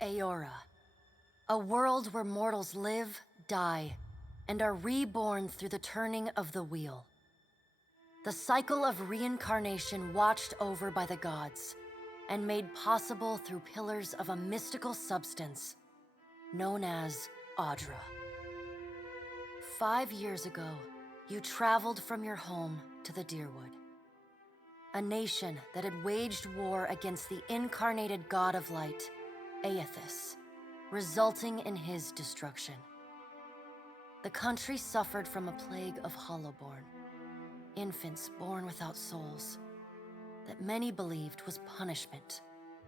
Aora, a world where mortals live, die, and are reborn through the turning of the wheel. The cycle of reincarnation watched over by the gods, and made possible through pillars of a mystical substance known as Audra. 5 years ago, you traveled from your home to the Deerwood, a nation that had waged war against the incarnated god of light, ASUS, resulting in his destruction. The country suffered from a plague of hollowborn, infants born without souls, that many believed was punishment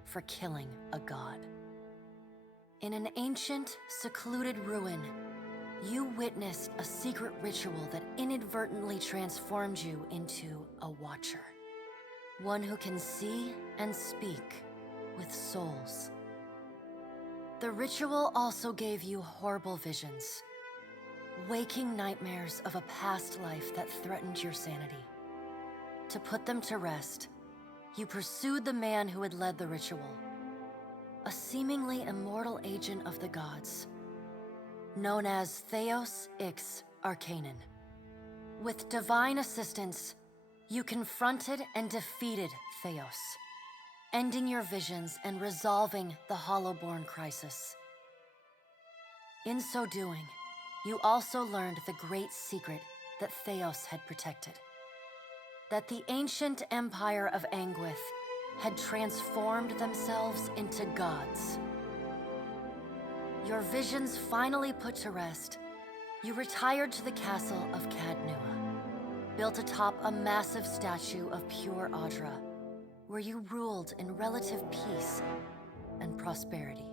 for killing a god. In an ancient, secluded ruin, you witnessed a secret ritual that inadvertently transformed you into a watcher. One who can see and speak with souls. The ritual also gave you horrible visions, waking nightmares of a past life that threatened your sanity. To put them to rest, you pursued the man who had led the ritual, a seemingly immortal agent of the gods, known as Theos Ix Arcanon. With divine assistance, you confronted and defeated Theos, ending your visions and resolving the Hollowborn crisis. In so doing, you also learned the great secret that Theos had protected. That the ancient empire of Anguith had transformed themselves into gods. Your visions finally put to rest, you retired to the castle of Cadnua, built atop a massive statue of pure Audra, where you ruled in relative peace and prosperity.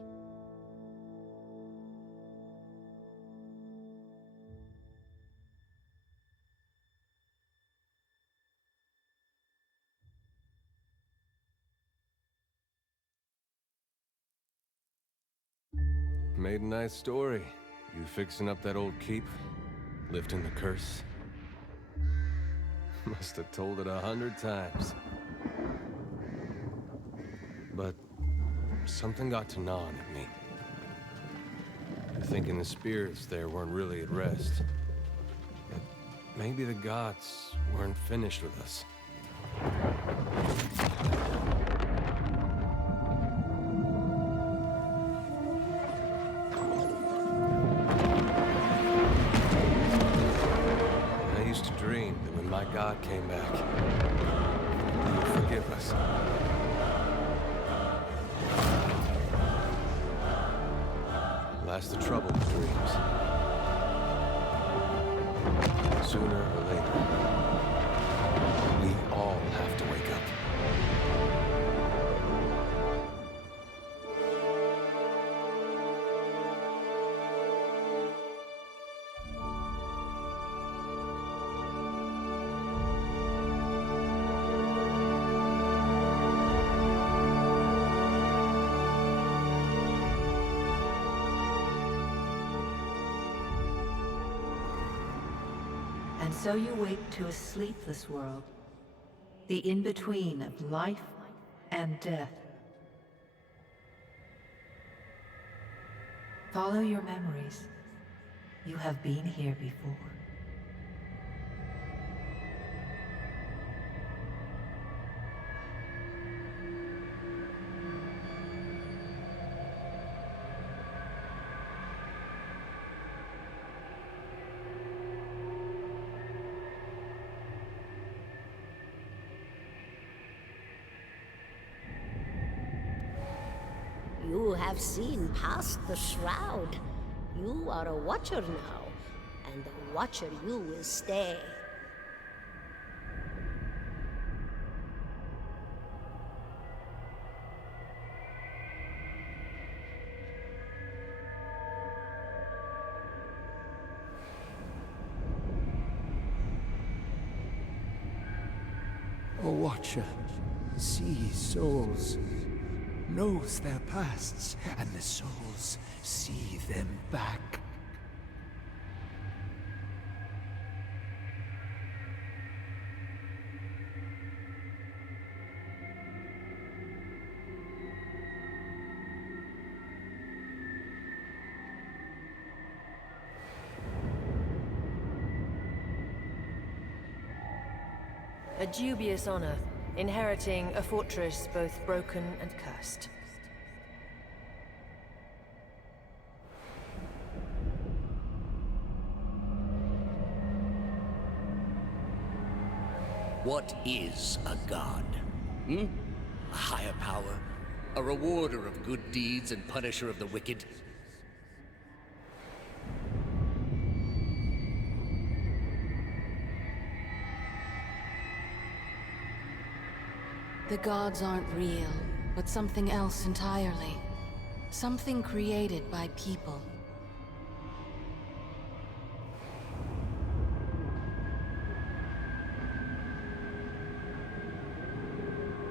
Made a nice story. You fixing up that old keep? Lifting the curse? Must have told it 100 times. But something got to gnawing at me. Thinking the spirits there weren't really at rest. That maybe the gods weren't finished with us. My God came back. He would forgive us. Last the trouble with dreams. Sooner or later, we all have to wake up. And so you wake to a sleepless world, the in-between of life and death. Follow your memories. You have been here before. You have seen past the shroud. You are a watcher now, and a watcher you will stay. A watcher sees souls, knows their pasts, and the souls see them back. A dubious honor, inheriting a fortress both broken and cursed. What is a god? A higher power? A rewarder of good deeds and punisher of the wicked? The gods aren't real, but something else entirely. Something created by people.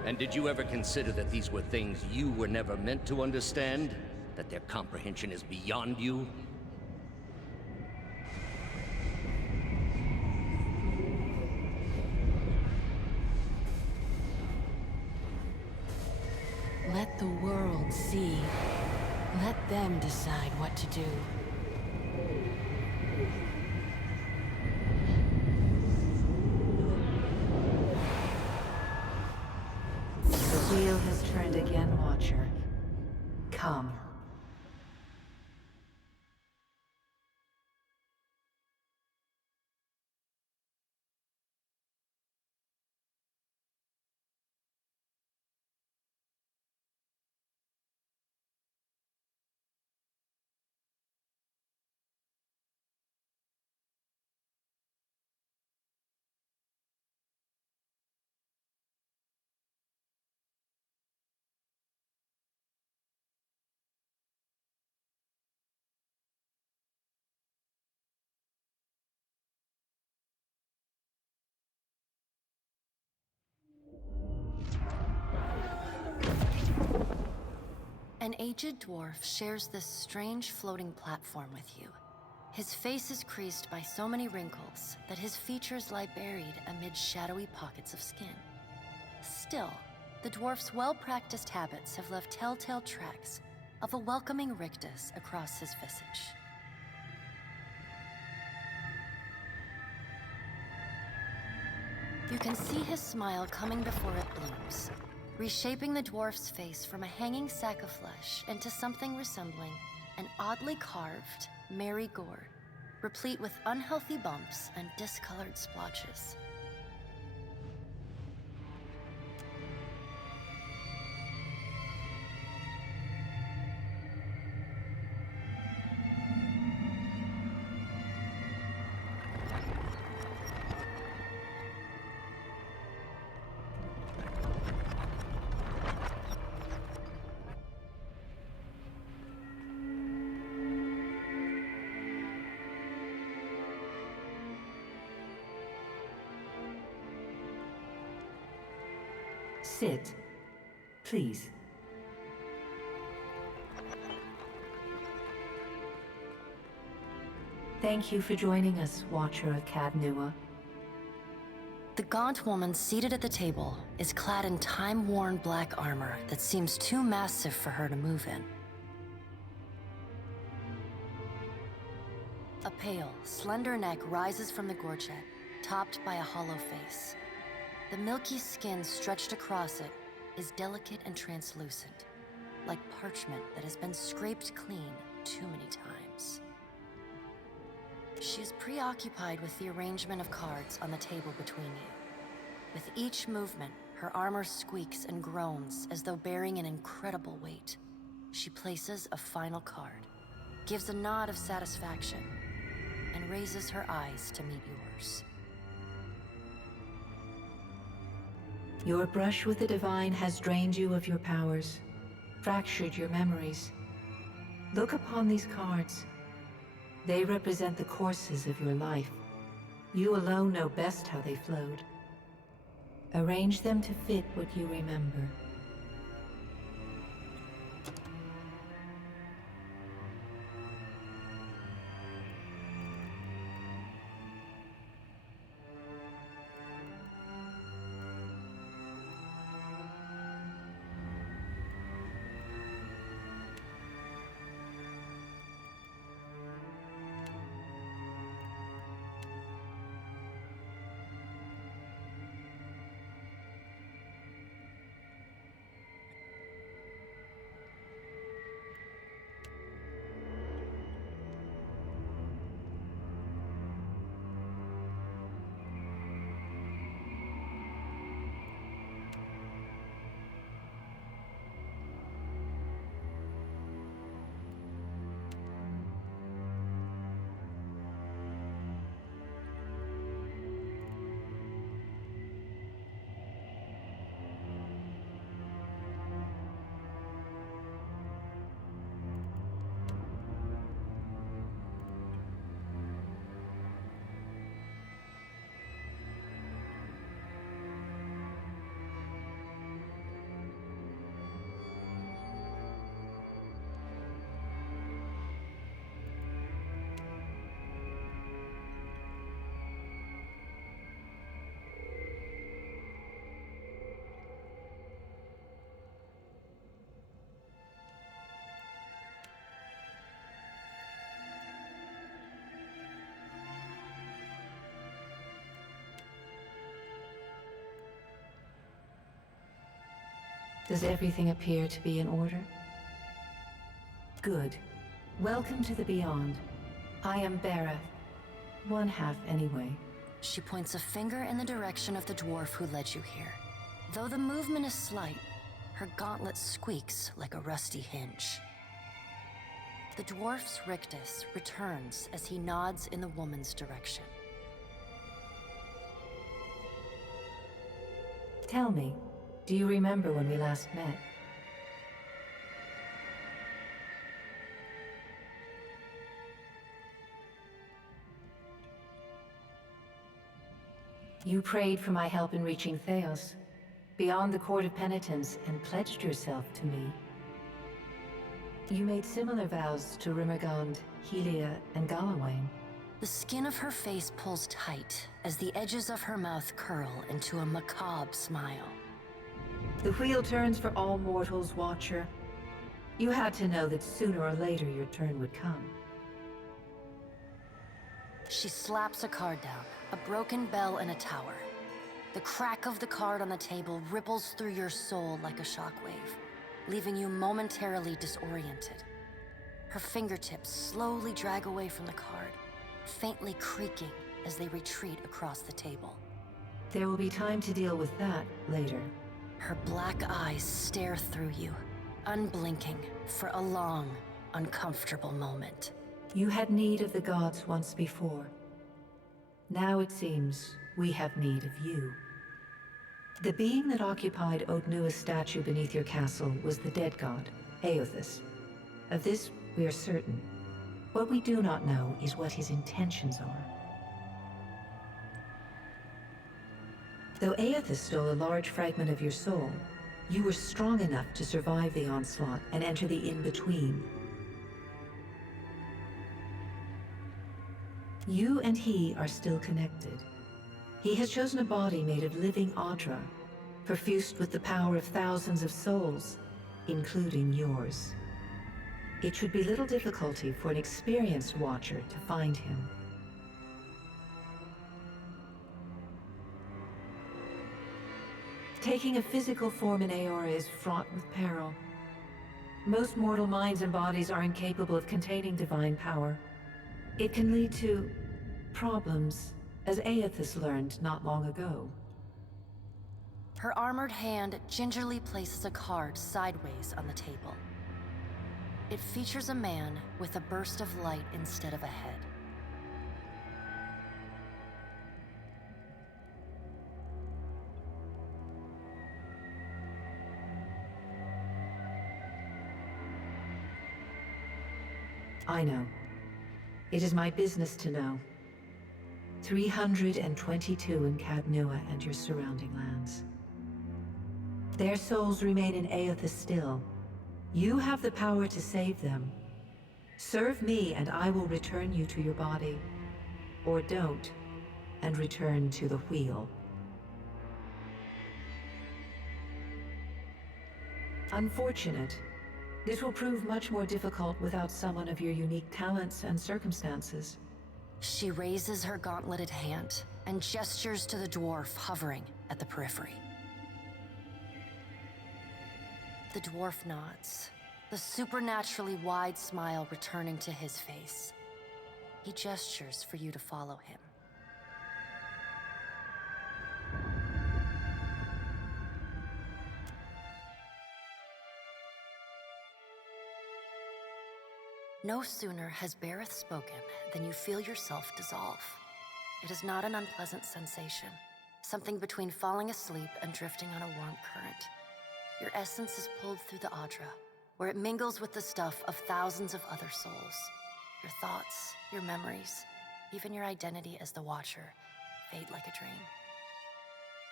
And did you ever consider that these were things you were never meant to understand? That their comprehension is beyond you? Let the world see. Let them decide what to do. The wheel has turned again, Watcher. Come. An aged dwarf shares this strange floating platform with you. His face is creased by so many wrinkles that his features lie buried amid shadowy pockets of skin. Still, the dwarf's well-practiced habits have left telltale tracks of a welcoming rictus across his visage. You can see his smile coming before it blooms, reshaping the dwarf's face from a hanging sack of flesh into something resembling an oddly carved, merry gourd, replete with unhealthy bumps and discolored splotches. Sit. Please. Thank you for joining us, Watcher of Cadnua. The gaunt woman seated at the table is clad in time-worn black armor that seems too massive for her to move in. A pale, slender neck rises from the gorget, topped by a hollow face. The milky skin stretched across it is delicate and translucent, like parchment that has been scraped clean too many times. She is preoccupied with the arrangement of cards on the table between you. With each movement, her armor squeaks and groans as though bearing an incredible weight. She places a final card, gives a nod of satisfaction, and raises her eyes to meet yours. Your brush with the divine has drained you of your powers, fractured your memories. Look upon these cards. They represent the courses of your life. You alone know best how they flowed. Arrange them to fit what you remember. Does everything appear to be in order? Good. Welcome to the Beyond. I am Bareth. One half, anyway. She points a finger in the direction of the dwarf who led you here. Though the movement is slight, her gauntlet squeaks like a rusty hinge. The dwarf's rictus returns as he nods in the woman's direction. Tell me, do you remember when we last met? You prayed for my help in reaching Theos, beyond the Court of Penitence, and pledged yourself to me. You made similar vows to Rimmergond, Helia, and Galawain. The skin of her face pulls tight as the edges of her mouth curl into a macabre smile. The wheel turns for all mortals, Watcher. You had to know that sooner or later your turn would come. She slaps a card down, a broken bell in a tower. The crack of the card on the table ripples through your soul like a shockwave, leaving you momentarily disoriented. Her fingertips slowly drag away from the card, faintly creaking as they retreat across the table. There will be time to deal with that later. Her black eyes stare through you, unblinking, for a long, uncomfortable moment. You had need of the gods once before. Now it seems we have need of you. The being that occupied Odnua's statue beneath your castle was the dead god, ASUS. Of this we are certain. What we do not know is what his intentions are. Though ASUS stole a large fragment of your soul, you were strong enough to survive the onslaught and enter the in-between. You and he are still connected. He has chosen a body made of living Audra, perfused with the power of thousands of souls, including yours. It should be little difficulty for an experienced Watcher to find him. Taking a physical form in Aora is fraught with peril. Most mortal minds and bodies are incapable of containing divine power. It can lead to problems, as ASUS learned not long ago. Her armored hand gingerly places a card sideways on the table. It features a man with a burst of light instead of a head. I know. It is my business to know. 322 in Cadnua and your surrounding lands. Their souls remain in ASUS still. You have the power to save them. Serve me and I will return you to your body. Or don't, and return to the wheel. Unfortunate. This will prove much more difficult without someone of your unique talents and circumstances. She raises her gauntleted hand and gestures to the dwarf hovering at the periphery. The dwarf nods, the supernaturally wide smile returning to his face. He gestures for you to follow him. No sooner has Bareth spoken than you feel yourself dissolve. It is not an unpleasant sensation, something between falling asleep and drifting on a warm current. Your essence is pulled through the Audra, where it mingles with the stuff of thousands of other souls. Your thoughts, your memories, even your identity as the Watcher, fade like a dream.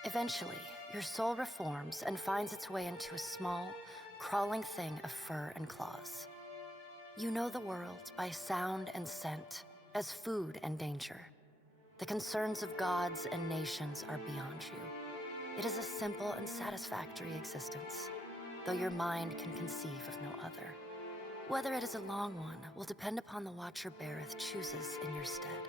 Eventually, your soul reforms and finds its way into a small, crawling thing of fur and claws. You know the world by sound and scent, as food and danger. The concerns of gods and nations are beyond you. It is a simple and satisfactory existence, though your mind can conceive of no other. Whether it is a long one will depend upon the Watcher Bareth chooses in your stead.